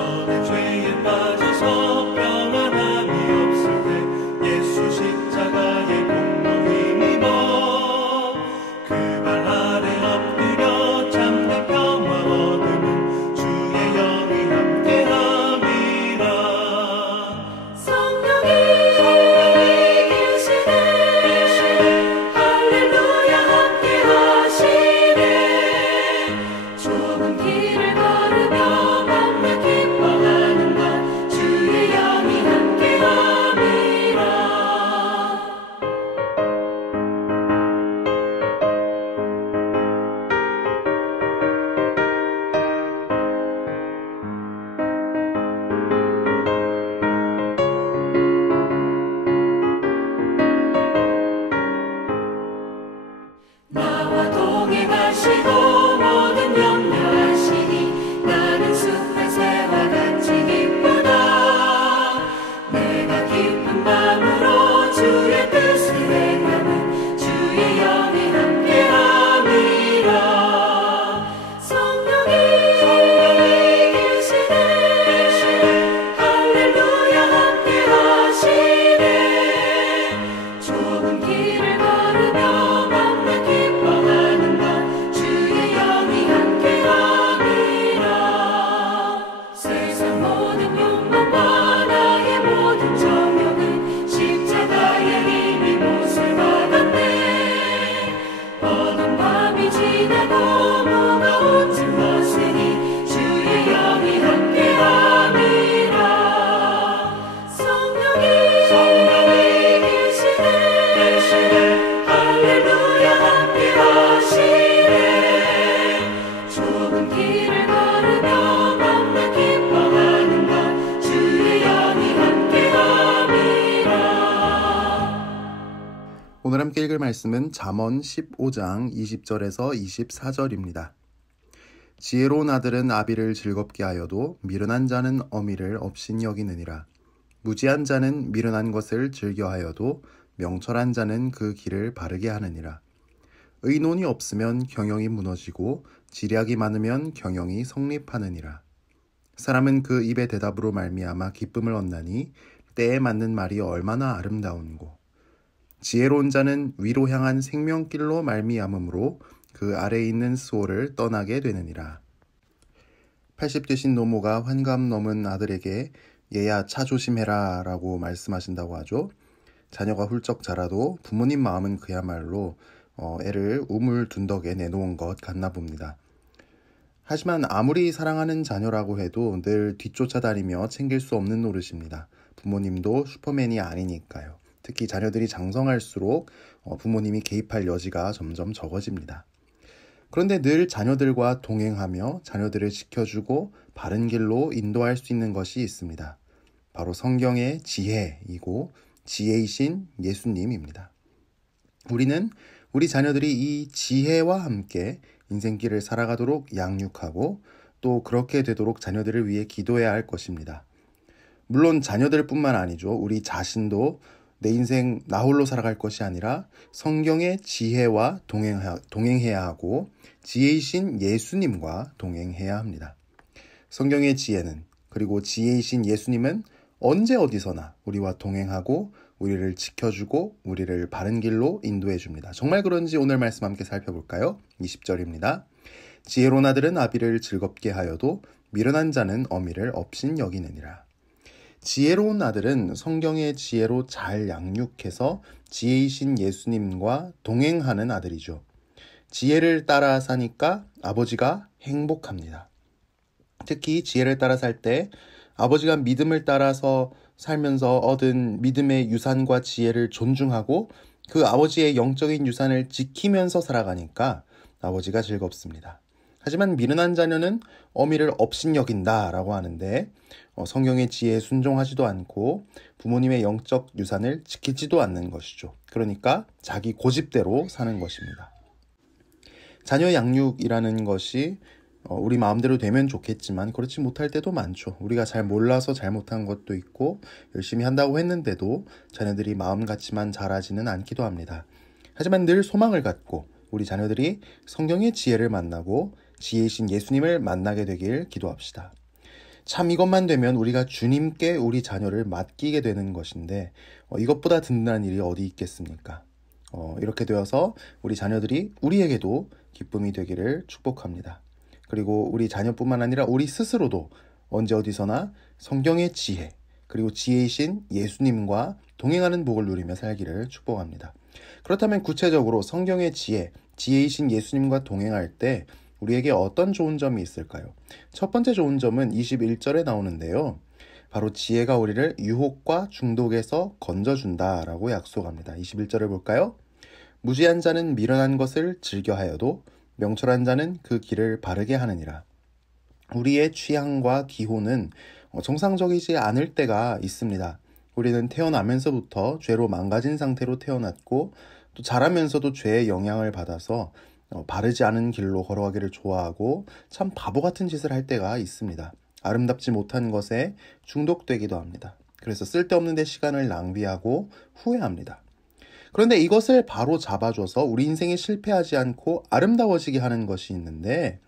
서로 죄에 빠져서 평안함이 없을 때 예수 십자가의 공로 힘입어 그 발 아래 엎드려 참된 평화 얻으면 주의 영이 함께함이라. 성령이 계시네 할렐루야 함께하시네. 좁은 길을 걸으며 만나 기뻐하는 것 주의 영이 함께함이라. 나와 동행하시고 모든 염려하시니 나는 숲의 새와 같이 기쁘다. 내가 기쁜 마음으로 주의 뜻을 행하는 주의 영이 함께함이라. 성령이 계시네 할렐루야 함께하시네. 좁은 길을 걸으며 만나 기뻐하는 것 주의 영이 함께함이라. 세상 모든 욕망과 나의 모든 정욕은 십자가의 힘이 못을 받았네. 어두운 밤이 지나고 무거운 짐 벗으니 주의 영이 함께함이라. 성령이 계시네 할렐루야 함께하시네. 좁은 길을 걸으며 만나 기뻐하는 것 주의 영이 함께함이라. 오늘 함께 읽을 말씀은 잠언 15장 20절에서 24절입니다. 지혜로운 아들은 아비를 즐겁게 하여도 미련한 자는 어미를 업신 여기느니라. 무지한 자는 미련한 것을 즐겨하여도 명철한 자는 그 길을 바르게 하느니라. 의논이 없으면 경영이 무너지고 지략이 많으면 경영이 성립하느니라. 사람은 그 입의 대답으로 말미암아 기쁨을 얻나니 때에 맞는 말이 얼마나 아름다운고. 지혜로운 자는 위로 향한 생명길로 말미암음으로 그 아래에 있는 수호를 떠나게 되느니라. 80 되신 노모가 환감 넘은 아들에게 얘야 차 조심해라 라고 말씀하신다고 하죠. 자녀가 훌쩍 자라도 부모님 마음은 그야말로 애를 우물둔덕에 내놓은 것 같나 봅니다. 하지만 아무리 사랑하는 자녀라고 해도 늘 뒤쫓아다니며 챙길 수 없는 노릇입니다. 부모님도 슈퍼맨이 아니니까요. 특히 자녀들이 장성할수록 부모님이 개입할 여지가 점점 적어집니다. 그런데 늘 자녀들과 동행하며 자녀들을 지켜주고 바른 길로 인도할 수 있는 것이 있습니다. 바로 성경의 지혜이고 지혜이신 예수님입니다. 우리는 우리 자녀들이 이 지혜와 함께 인생길을 살아가도록 양육하고 또 그렇게 되도록 자녀들을 위해 기도해야 할 것입니다. 물론 자녀들뿐만 아니죠. 우리 자신도 내 인생 나 홀로 살아갈 것이 아니라 성경의 지혜와 동행해야 하고 지혜이신 예수님과 동행해야 합니다. 성경의 지혜는 그리고 지혜이신 예수님은 언제 어디서나 우리와 동행하고 우리를 지켜주고 우리를 바른 길로 인도해 줍니다. 정말 그런지 오늘 말씀 함께 살펴볼까요? 20절입니다. 지혜로운 아들은 아비를 즐겁게 하여도 미련한 자는 어미를 업신 여기느니라. 지혜로운 아들은 성경의 지혜로 잘 양육해서 지혜이신 예수님과 동행하는 아들이죠. 지혜를 따라 사니까 아버지가 행복합니다. 특히 지혜를 따라 살 때 아버지가 믿음을 따라서 살면서 얻은 믿음의 유산과 지혜를 존중하고 그 아버지의 영적인 유산을 지키면서 살아가니까 아버지가 즐겁습니다. 하지만 미련한 자녀는 어미를 업신여긴다 라고 하는데 성경의 지혜에 순종하지도 않고 부모님의 영적 유산을 지키지도 않는 것이죠. 그러니까 자기 고집대로 사는 것입니다. 자녀 양육이라는 것이 우리 마음대로 되면 좋겠지만 그렇지 못할 때도 많죠. 우리가 잘 몰라서 잘못한 것도 있고 열심히 한다고 했는데도 자녀들이 마음 같지만 자라지는 않기도 합니다. 하지만 늘 소망을 갖고 우리 자녀들이 성경의 지혜를 만나고 지혜이신 예수님을 만나게 되길 기도합시다. 참 이것만 되면 우리가 주님께 우리 자녀를 맡기게 되는 것인데 이것보다 든든한 일이 어디 있겠습니까? 이렇게 되어서 우리 자녀들이 우리에게도 기쁨이 되기를 축복합니다. 그리고 우리 자녀뿐만 아니라 우리 스스로도 언제 어디서나 성경의 지혜, 그리고 지혜이신 예수님과 동행하는 복을 누리며 살기를 축복합니다. 그렇다면 구체적으로 성경의 지혜이신 예수님과 동행할 때 우리에게 어떤 좋은 점이 있을까요? 첫 번째 좋은 점은 21절에 나오는데요. 바로 지혜가 우리를 유혹과 중독에서 건져준다라고 약속합니다. 21절을 볼까요? 무지한 자는 미련한 것을 즐겨하여도 명철한 자는 그 길을 바르게 하느니라. 우리의 취향과 기호는 정상적이지 않을 때가 있습니다. 우리는 태어나면서부터 죄로 망가진 상태로 태어났고 또 자라면서도 죄의 영향을 받아서 바르지 않은 길로 걸어가기를 좋아하고 참 바보 같은 짓을 할 때가 있습니다. 아름답지 못한 것에 중독되기도 합니다. 그래서 쓸데없는 데 시간을 낭비하고 후회합니다. 그런데 이것을 바로 잡아줘서 우리 인생이 실패하지 않고 아름다워지게 하는 것이 있는데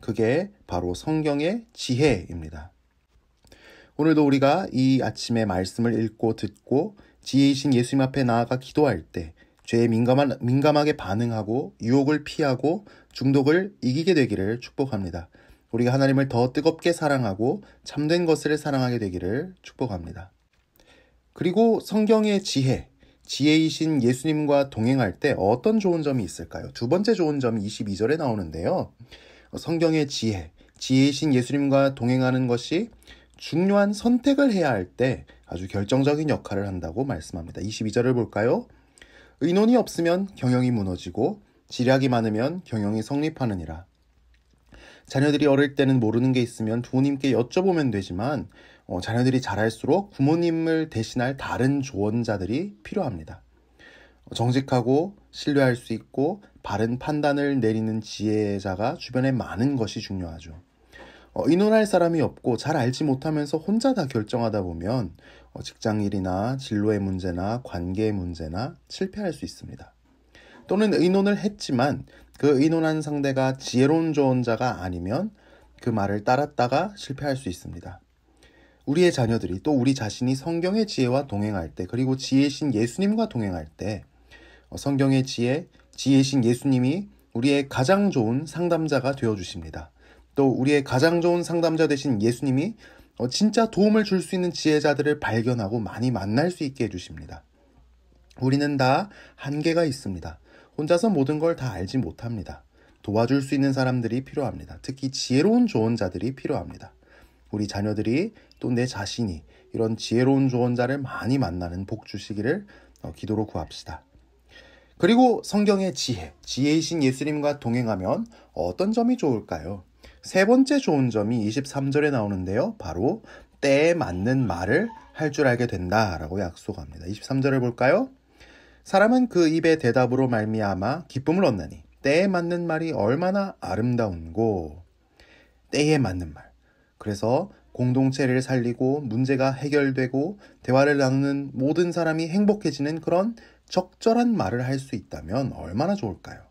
그게 바로 성경의 지혜입니다. 오늘도 우리가 이 아침에 말씀을 읽고 듣고 지혜이신 예수님 앞에 나아가 기도할 때 죄에 민감하게 반응하고 유혹을 피하고 중독을 이기게 되기를 축복합니다. 우리가 하나님을 더 뜨겁게 사랑하고 참된 것을 사랑하게 되기를 축복합니다. 그리고 성경의 지혜이신 예수님과 동행할 때 어떤 좋은 점이 있을까요? 두 번째 좋은 점이 22절에 나오는데요. 성경의 지혜이신 예수님과 동행하는 것이 중요한 선택을 해야 할 때 아주 결정적인 역할을 한다고 말씀합니다. 22절을 볼까요? 의논이 없으면 경영이 무너지고 지략이 많으면 경영이 성립하느니라. 자녀들이 어릴 때는 모르는 게 있으면 부모님께 여쭤보면 되지만 자녀들이 자랄수록 부모님을 대신할 다른 조언자들이 필요합니다. 정직하고 신뢰할 수 있고 바른 판단을 내리는 지혜자가 주변에 많은 것이 중요하죠. 의논할 사람이 없고 잘 알지 못하면서 혼자 다 결정하다 보면 직장일이나 진로의 문제나 관계의 문제나 실패할 수 있습니다. 또는 의논을 했지만 그 의논한 상대가 지혜로운 조언자가 아니면 그 말을 따랐다가 실패할 수 있습니다. 우리의 자녀들이 또 우리 자신이 성경의 지혜와 동행할 때 그리고 지혜이신 예수님과 동행할 때 성경의 지혜이신 예수님이 우리의 가장 좋은 상담자가 되어주십니다. 또 우리의 가장 좋은 상담자 되신 예수님이 진짜 도움을 줄 수 있는 지혜자들을 발견하고 많이 만날 수 있게 해주십니다. 우리는 다 한계가 있습니다. 혼자서 모든 걸 다 알지 못합니다. 도와줄 수 있는 사람들이 필요합니다. 특히 지혜로운 조언자들이 필요합니다. 우리 자녀들이 또 내 자신이 이런 지혜로운 조언자를 많이 만나는 복 주시기를 기도로 구합시다. 그리고 성경의 지혜이신 예수님과 동행하면 어떤 점이 좋을까요? 세 번째 좋은 점이 23절에 나오는데요. 바로 때에 맞는 말을 할 줄 알게 된다라고 약속합니다. 23절을 볼까요? 사람은 그 입의 대답으로 말미암아 기쁨을 얻나니 때에 맞는 말이 얼마나 아름다운고. 때에 맞는 말. 그래서 공동체를 살리고 문제가 해결되고 대화를 나누는 모든 사람이 행복해지는 그런 적절한 말을 할 수 있다면 얼마나 좋을까요?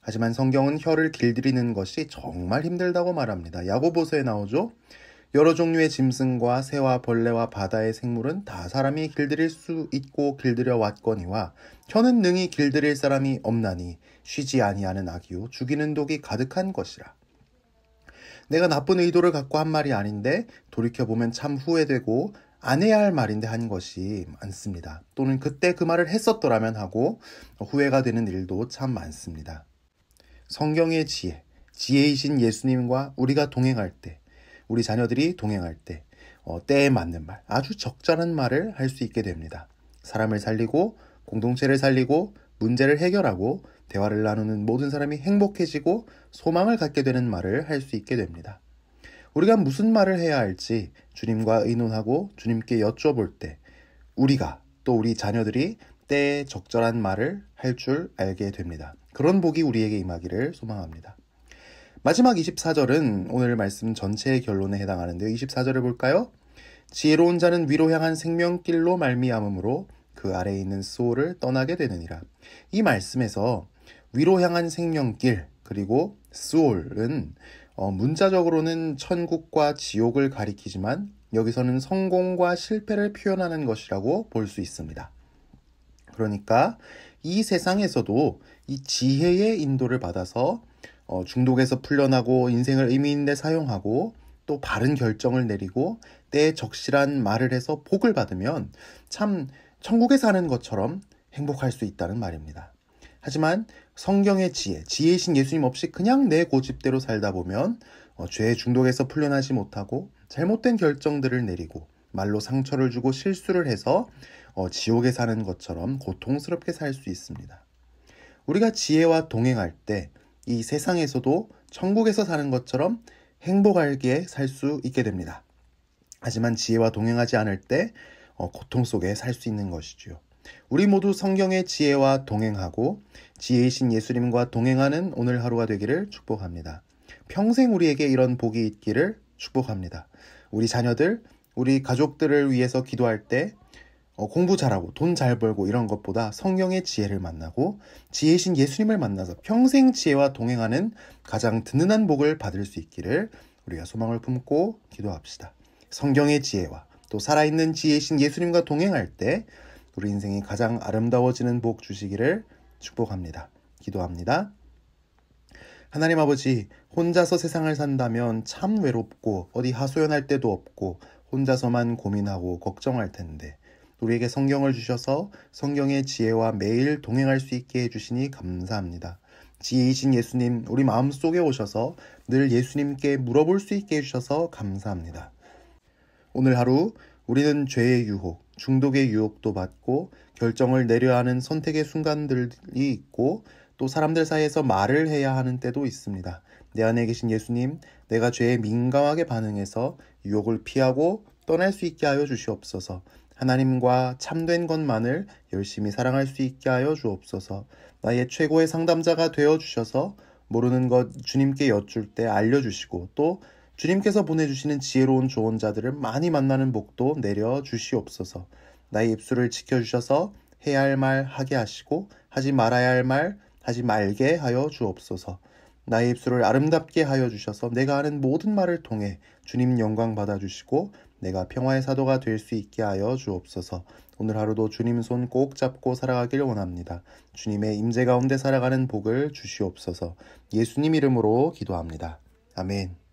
하지만 성경은 혀를 길들이는 것이 정말 힘들다고 말합니다. 야고보서에 나오죠. 여러 종류의 짐승과 새와 벌레와 바다의 생물은 다 사람이 길들일 수 있고 길들여 왔거니와 혀는 능히 길들일 사람이 없나니 쉬지 아니하는 악이요 죽이는 독이 가득한 것이라. 내가 나쁜 의도를 갖고 한 말이 아닌데 돌이켜보면 참 후회되고 안 해야 할 말인데 한 것이 많습니다. 또는 그때 그 말을 했었더라면 하고 후회가 되는 일도 참 많습니다. 성경의 지혜이신 예수님과 우리가 동행할 때, 우리 자녀들이 동행할 때 때에 맞는 말, 아주 적절한 말을 할 수 있게 됩니다. 사람을 살리고 공동체를 살리고 문제를 해결하고 대화를 나누는 모든 사람이 행복해지고 소망을 갖게 되는 말을 할 수 있게 됩니다. 우리가 무슨 말을 해야 할지 주님과 의논하고 주님께 여쭤볼 때 우리가 또 우리 자녀들이 때에 적절한 말을 할 줄 알게 됩니다. 그런 복이 우리에게 임하기를 소망합니다. 마지막 24절은 오늘 말씀 전체의 결론에 해당하는데요. 24절을 볼까요? 지혜로운 자는 위로 향한 생명길로 말미암음으로 그 아래에 있는 수호를 떠나게 되느니라. 이 말씀에서 위로 향한 생명길 그리고 수올은 문자적으로는 천국과 지옥을 가리키지만 여기서는 성공과 실패를 표현하는 것이라고 볼 수 있습니다. 그러니까 이 세상에서도 이 지혜의 인도를 받아서 중독에서 풀려나고 인생을 의미 있는 데 사용하고 또 바른 결정을 내리고 때에 적실한 말을 해서 복을 받으면 참 천국에 사는 것처럼 행복할 수 있다는 말입니다. 하지만 성경의 지혜이신 예수님 없이 그냥 내 고집대로 살다 보면 죄의 중독에서 풀려나지 못하고 잘못된 결정들을 내리고 말로 상처를 주고 실수를 해서 지옥에 사는 것처럼 고통스럽게 살 수 있습니다. 우리가 지혜와 동행할 때 이 세상에서도 천국에서 사는 것처럼 행복하게 살 수 있게 됩니다. 하지만 지혜와 동행하지 않을 때 고통 속에 살 수 있는 것이지요. 우리 모두 성경의 지혜와 동행하고 지혜이신 예수님과 동행하는 오늘 하루가 되기를 축복합니다. 평생 우리에게 이런 복이 있기를 축복합니다. 우리 자녀들, 우리 가족들을 위해서 기도할 때 공부 잘하고 돈 잘 벌고 이런 것보다 성경의 지혜를 만나고 지혜이신 예수님을 만나서 평생 지혜와 동행하는 가장 든든한 복을 받을 수 있기를 우리가 소망을 품고 기도합시다. 성경의 지혜와 또 살아있는 지혜이신 예수님과 동행할 때 우리 인생이 가장 아름다워지는 복 주시기를 축복합니다. 기도합니다. 하나님 아버지, 혼자서 세상을 산다면 참 외롭고 어디 하소연할 데도 없고 혼자서만 고민하고 걱정할 텐데 우리에게 성경을 주셔서 성경의 지혜와 매일 동행할 수 있게 해주시니 감사합니다. 지혜이신 예수님, 우리 마음속에 오셔서 늘 예수님께 물어볼 수 있게 해주셔서 감사합니다. 오늘 하루 우리는 죄의 유혹, 중독의 유혹도 받고 결정을 내려야 하는 선택의 순간들이 있고 또 사람들 사이에서 말을 해야 하는 때도 있습니다. 내 안에 계신 예수님, 내가 죄에 민감하게 반응해서 유혹을 피하고 떠날 수 있게 하여 주시옵소서. 하나님과 참된 것만을 열심히 사랑할 수 있게 하여 주옵소서. 나의 최고의 상담자가 되어 주셔서 모르는 것 주님께 여쭐 때 알려주시고 또 주님께서 보내주시는 지혜로운 조언자들을 많이 만나는 복도 내려 주시옵소서. 나의 입술을 지켜주셔서 해야 할 말 하게 하시고 하지 말아야 할 말 하지 말게 하여 주옵소서. 나의 입술을 아름답게 하여 주셔서 내가 하는 모든 말을 통해 주님 영광 받아주시고 내가 평화의 사도가 될 수 있게 하여 주옵소서. 오늘 하루도 주님 손 꼭 잡고 살아가길 원합니다. 주님의 임재 가운데 살아가는 복을 주시옵소서. 예수님 이름으로 기도합니다. 아멘.